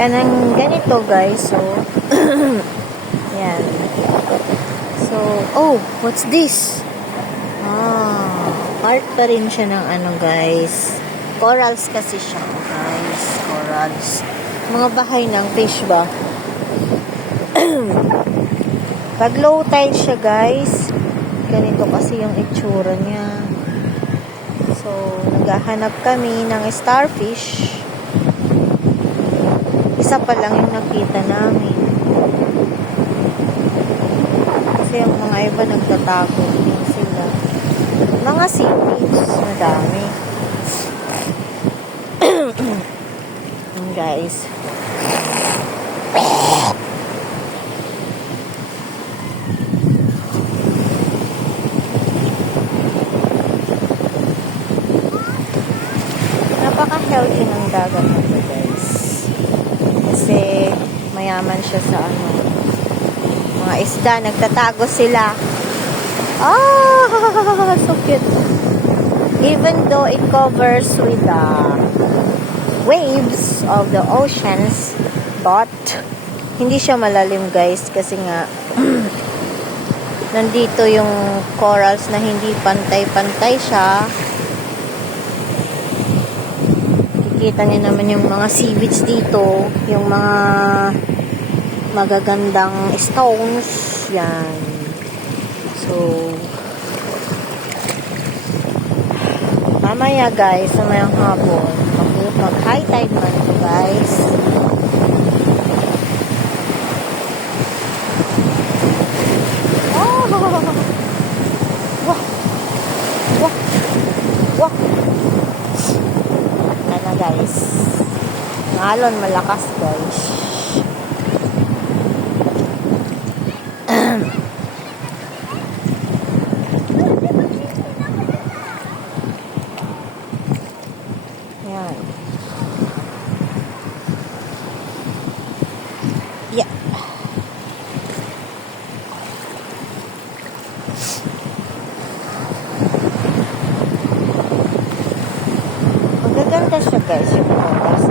And ang ganito guys, so yan. So, oh, what's this? Part pa rin siya ng ano guys. Corals kasi siya guys. Corals. Mga bahay ng fish ba? Pag low tide siya guys, ganito kasi yung itsura niya. So, naghahanap kami ng starfish. Isa pa lang yung nakita namin. Kasi yung mga iba nagtatago din sila. Mga seaweeds, madami. Guys. Napaka-healthy ng dagat na ito, guys. Kasi mayaman siya sa ano, mga isda, nagtatago sila. So cute. Even though it covers with the waves of the oceans, but hindi siya malalim guys kasi nga nandito yung corals na hindi pantay-pantay siya. Kikita niyo naman yung mga seaweeds dito, yung mga magagandang stones yan. So mamaya guys, sa mayang hapon mag high tide man ito guys. Oh! Wah! Wah! Wah! Ano guys, ngalon malakas guys. Yan. Yeah. Magaganda siya guys, yung photos.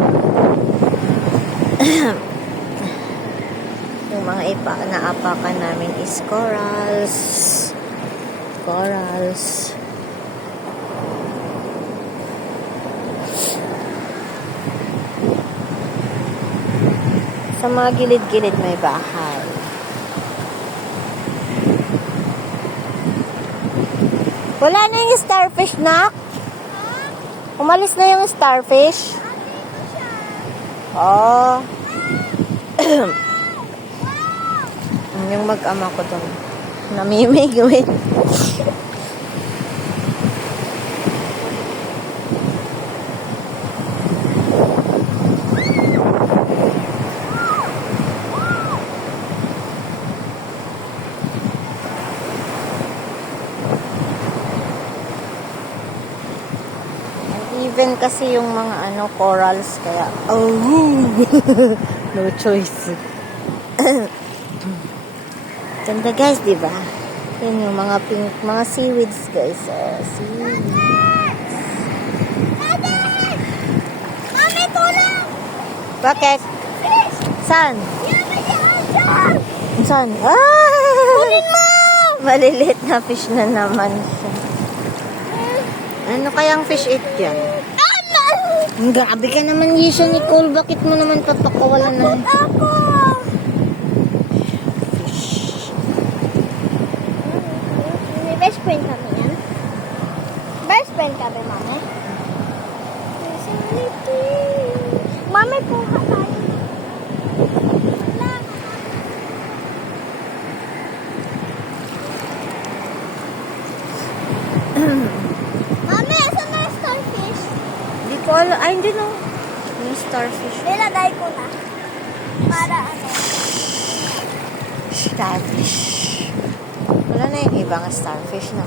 Yung mga naapakan namin is corals. Corals. Sa mga gilid-gilid may bahay. Wala na yung starfish, nak? Umalis na yung starfish? Oh. Yung mag-ama ko doon. Namimigwit. Even kasi yung mga ano corals kaya no choice. Ganda guys, di ba? Yan yung mga pink, mga seaweeds guys. Seaweeds. Mami, tulong! Bakit? Fish! Saan? Saan? Kunin mo! Maliliit na fish na naman siya. Ano kayang fish eat yan? Grabe ka naman, Yisha Nicole. Bakit mo naman papakawalan na? Ako! May best friend kami yan. Best friend kami, mami. Mami, puha tayo. Mami, asan na yung starfish? Hindi ko alam. Ay, hindi no. Yung starfish. Nilagay ko na. Para ano? Starfish. Wala na yung ibang starfish na.